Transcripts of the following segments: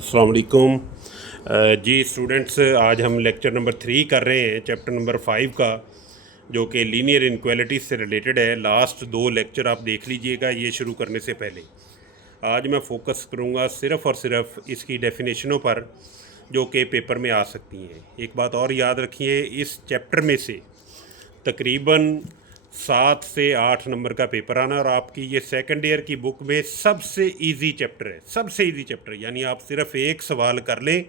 अस्सलाम वालेकुम। जी स्टूडेंट्स, आज हम लेक्चर नंबर 3 कर रहे हैं चैप्टर नंबर 5 का, जो कि लीनियर इनक्वालिटीज से रिलेटेड है। लास्ट 2 लेक्चर आप देख लीजिएगा ये शुरू करने से पहले। आज मैं फोकस करूँगा सिर्फ़ और सिर्फ इसकी डेफिनेशनों पर, जो कि पेपर में आ सकती हैं। एक बात और याद रखिए, इस चैप्टर में से तकरीबन 7 से 8 नंबर का पेपर आना, और आपकी ये सेकंड ईयर की बुक में सबसे इजी चैप्टर है, सबसे इजी चैप्टर। यानी आप सिर्फ एक सवाल कर लें,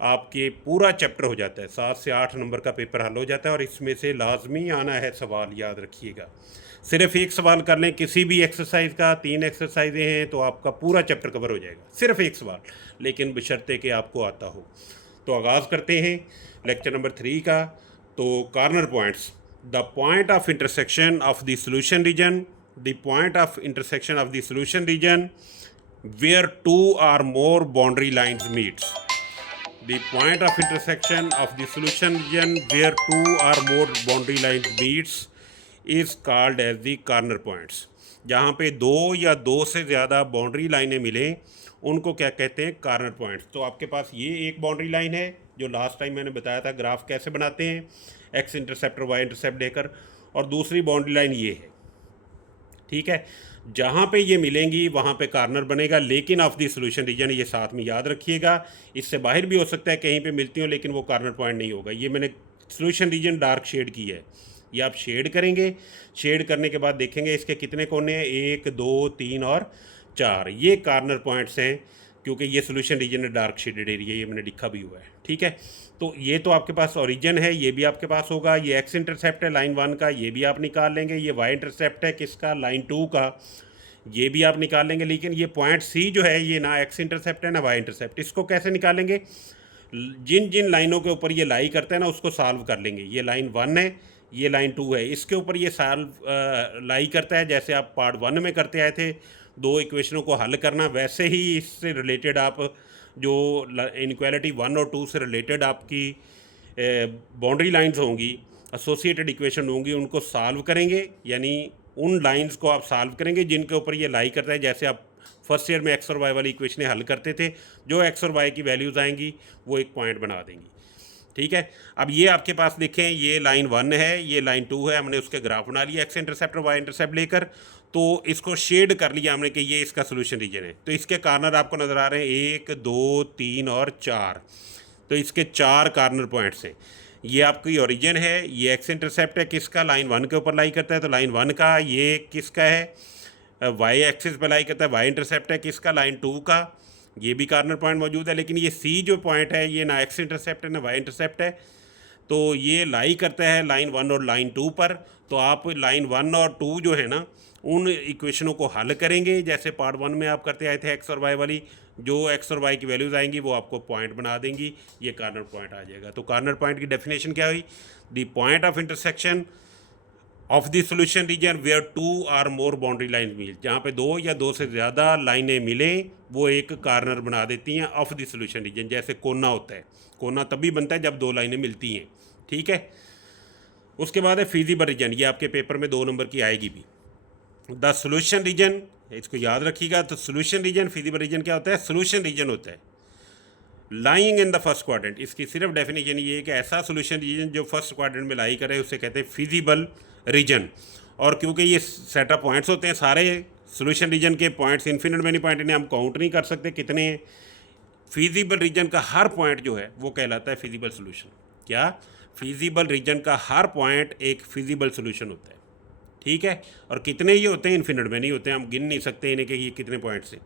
आपके पूरा चैप्टर हो जाता है। 7 से 8 नंबर का पेपर हल हो जाता है, और इसमें से लाजमी आना है सवाल, याद रखिएगा। सिर्फ एक सवाल कर लें किसी भी एक्सरसाइज का, 3 एक्सरसाइजें हैं तो आपका पूरा चैप्टर कवर हो जाएगा, सिर्फ एक सवाल, लेकिन बशर्ते कि आपको आता हो। तो आगाज़ करते हैं लेक्चर नंबर 3 का। तो corner points, the point of intersection of the solution region, the point of intersection of the solution region where two or more boundary lines meets. The point of intersection of the solution region where two or more boundary lines meets is called as the corner points. जहाँ पे दो या दो से ज़्यादा boundary लाइनें मिलें उनको क्या कहते हैं? Corner points. तो आपके पास ये एक बाउंड्री लाइन है, जो लास्ट टाइम मैंने बताया था ग्राफ कैसे बनाते हैं, एक्स इंटरसेप्ट और वाई इंटरसेप्ट लेकर, और दूसरी बाउंड्री लाइन ये है। ठीक है, जहाँ पे ये मिलेंगी वहाँ पे कॉर्नर बनेगा, लेकिन ऑफ द सॉल्यूशन रीजन, ये साथ में याद रखिएगा। इससे बाहर भी हो सकता है कहीं पे मिलती हो, लेकिन वो कॉर्नर पॉइंट नहीं होगा। ये मैंने सॉल्यूशन रीजन डार्क शेड की है, ये आप शेड करेंगे। शेड करने के बाद देखेंगे इसके कितने कोने हैं, 1 2 3 और 4। ये कॉर्नर पॉइंट्स हैं, क्योंकि ये सॉल्यूशन रीजन है, डार्क शेडेड एरिया, ये मैंने लिखा भी हुआ है। ठीक है, तो ये तो आपके पास ओरिजिन है, ये भी आपके पास होगा। ये एक्स इंटरसेप्ट है लाइन 1 का, ये भी आप निकाल लेंगे। ये वाई इंटरसेप्ट है किसका? लाइन 2 का, ये भी आप निकाल लेंगे। लेकिन ये पॉइंट सी जो है, ये ना एक्स इंटरसेप्ट है ना वाई इंटरसेप्ट। इसको कैसे निकालेंगे? जिन जिन लाइनों के ऊपर ये लाई करता है ना, उसको सॉल्व कर लेंगे। ये लाइन 1 है, ये लाइन 2 है, इसके ऊपर ये सॉल्व लाई करता है, जैसे आप पार्ट 1 में करते आए थे, दो इक्वेशनों को हल करना। वैसे ही इससे रिलेटेड आप जो इनक्वालिटी 1 और 2 से रिलेटेड आपकी बाउंड्री लाइंस होंगी, एसोसिएटेड इक्वेशन होंगी, उनको सॉल्व करेंगे। यानी उन लाइंस को आप सॉल्व करेंगे जिनके ऊपर ये लाई करता है। जैसे आप फर्स्ट ईयर में एक्स और वाई वाली इक्वेशनें हल करते थे, जो एक्स और वाई की वैल्यूज़ आएंगी वो एक पॉइंट बना देंगी। ठीक है, अब ये आपके पास देखें, ये लाइन 1 है, ये लाइन 2 है, हमने उसके ग्राफ बना लिया एक्स इंटरसेप्ट और वाई इंटरसेप्ट लेकर। तो इसको शेड कर लिया हमने कि ये इसका सोल्यूशन रीजन है। तो इसके कॉर्नर आपको नज़र आ रहे हैं 1 2 3 और 4। तो इसके 4 कॉर्नर पॉइंट्स हैं। ये आपकी ओरिजिन है, ये एक्स इंटरसेप्ट है किसका? लाइन 1 के ऊपर लाई करता है, तो लाइन 1 का। ये किसका है? वाई एक्सिस पे लाई करता है, वाई इंटरसेप्ट है किसका? लाइन 2 का। ये भी कॉर्नर पॉइंट मौजूद है, लेकिन ये सी जो पॉइंट है, ये ना एक्स इंटरसेप्ट है ना वाई इंटरसेप्ट है। तो ये लाई करता है लाइन 1 और लाइन 2 पर। तो आप लाइन 1 और 2 जो है ना, उन इक्वेशनों को हल करेंगे, जैसे पार्ट 1 में आप करते आए थे एक्स और वाई वाली। जो एक्स और वाई की वैल्यूज़ आएंगी वो आपको पॉइंट बना देंगी, ये कॉर्नर पॉइंट आ जाएगा। तो कॉर्नर पॉइंट की डेफिनेशन क्या हुई? The point of intersection of the solution region where 2 और मोर बाउंड्री लाइन मीट। जहाँ पे 2 या 2 से ज़्यादा लाइनें मिलें, वो एक कॉर्नर बना देती हैं ऑफ द सॉल्यूशन रीजन। जैसे कोना होता है, कोना तभी बनता है जब 2 लाइनें मिलती हैं। ठीक है, उसके बाद है फीजिबल रीजन, ये आपके पेपर में 2 नंबर की आएगी भी। द सॉल्यूशन रीजन, इसको याद रखिएगा। तो सॉल्यूशन रीजन, फीजिबल रीजन क्या होता है? सॉल्यूशन रीजन होता है lying in the first quadrant. इसकी सिर्फ डेफिनेशन ये है कि ऐसा सॉल्यूशन रीजन जो फर्स्ट क्वाड्रेंट में लाई करे, उसे कहते हैं फीजिबल रीजन। और क्योंकि ये सेट ऑफ पॉइंट्स होते हैं, सारे सॉल्यूशन रीजन के पॉइंट्स इन्फिनिट मैनी पॉइंट, इन्हें हम काउंट नहीं कर सकते कितने हैं। फीजिबल रीजन का हर पॉइंट जो है वो कहलाता है फीजिबल सॉल्यूशन। क्या? फीजिबल रीजन का हर पॉइंट एक फीजिबल सॉल्यूशन होता है। ठीक है, और कितने ये होते हैं? इन्फिनिट में नहीं होते, हम गिन नहीं सकते इन्हें कि ये कितने पॉइंट्स हैं।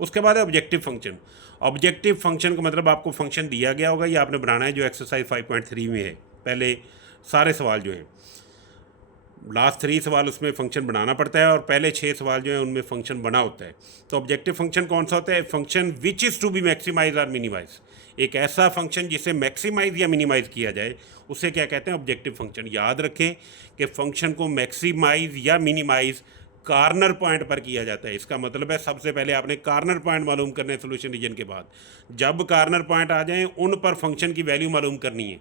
उसके बाद है ऑब्जेक्टिव फंक्शन। ऑब्जेक्टिव फंक्शन का मतलब आपको फंक्शन दिया गया होगा, ये आपने बनाना है, जो एक्सरसाइज 5.3 में है। पहले सारे सवाल जो हैं, लास्ट 3 सवाल उसमें फ़ंक्शन बनाना पड़ता है, और पहले 6 सवाल जो हैं उनमें फ़ंक्शन बना होता है। तो ऑब्जेक्टिव फंक्शन कौन सा होता है? Function which is to be maximize और मिनिमाइज। एक ऐसा फंक्शन जिसे मैक्सिमाइज या मिनिमाइज किया जाए, उसे क्या कहते हैं? Objective function. याद रखें कि फंक्शन को मैक्सिमाइज या मिनिमाइज कॉर्नर पॉइंट पर किया जाता है। इसका मतलब है सबसे पहले आपने कॉर्नर पॉइंट मालूम करने सॉल्यूशन रीजन के बाद। जब कॉर्नर पॉइंट आ जाएं, उन पर फंक्शन की वैल्यू मालूम करनी है।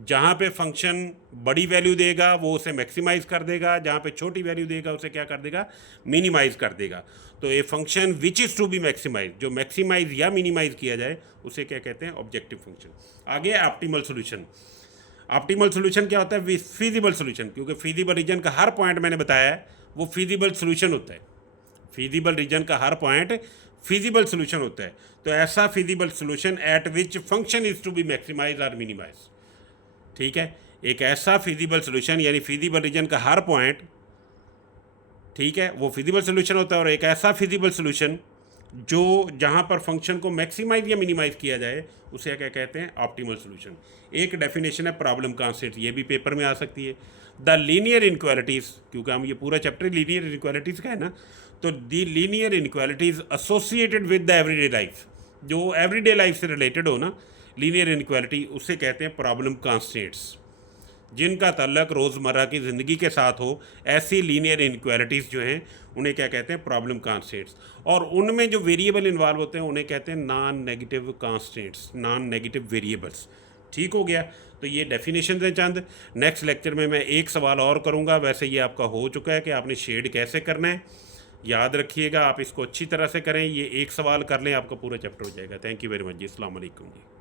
जहाँ पे फंक्शन बड़ी वैल्यू देगा वो उसे मैक्सिमाइज कर देगा, जहाँ पे छोटी वैल्यू देगा उसे क्या कर देगा, मिनिमाइज कर देगा। तो a function which is to be maximize, जो मैक्सिमाइज या मिनिमाइज किया जाए उसे क्या कहते हैं, ऑब्जेक्टिव फंक्शन। आगे ऑप्टिमल सोल्यूशन। ऑप्टिमल सोल्यूशन क्या होता है, फीजिबल सोल्यूशन, क्योंकि फीजिबल रीजन का हर पॉइंट मैंने बताया है वो फीजिबल सोल्यूशन होता है। फीजिबल रीजन का हर पॉइंट फीजिबल सोल्यूशन होता है। तो ऐसा feasible solution at which function is to be maximize और मिनिमाइज। ठीक है, एक ऐसा फिजिबल सोल्यूशन यानी फिजिबल रीजन का हर पॉइंट, ठीक है, वो फिजिबल सोल्यूशन होता है। और एक ऐसा फिजिबल सोल्यूशन जो जहाँ पर फंक्शन को मैक्सिमाइज या मिनिमाइज किया जाए उसे क्या कहते हैं, ऑप्टिमल सोल्यूशन। एक डेफिनेशन है प्रॉब्लम कॉन्स्टेंट, ये भी पेपर में आ सकती है। द लीनियर इनक्वालिटीज़, क्योंकि हम ये पूरा चैप्टर लीनियर इनक्वालिटीज़ का है ना, तो the linear inequalities associated with the everyday life, जो एवरीडे लाइफ से रिलेटेड हो ना, लीनियर इनक्वालिटी, उसे कहते हैं प्रॉब्लम कॉन्स्टेंट्स। जिनका ताल्लुक रोज़मर्रा की ज़िंदगी के साथ हो, ऐसी लीनियर इनक्वालिटीज़ जो हैं उन्हें क्या कहते हैं, प्रॉब्लम कॉन्स्टेंट्स। और उनमें जो वेरिएबल इन्वॉल्व होते हैं उन्हें कहते हैं non negative constants, non negative variables. ठीक हो गया, तो ये डेफिनेशन हैं चंद। नेक्स्ट लेक्चर में मैं एक सवाल और करूँगा, वैसे ये आपका हो चुका है कि आपने शेड कैसे करना है, याद रखिएगा, आप इसको अच्छी तरह से करें। ये एक सवाल कर लें, आपका पूरा चैप्टर हो जाएगा। थैंक यू वेरी मच जी, अस्सलाम वालेकुम जी।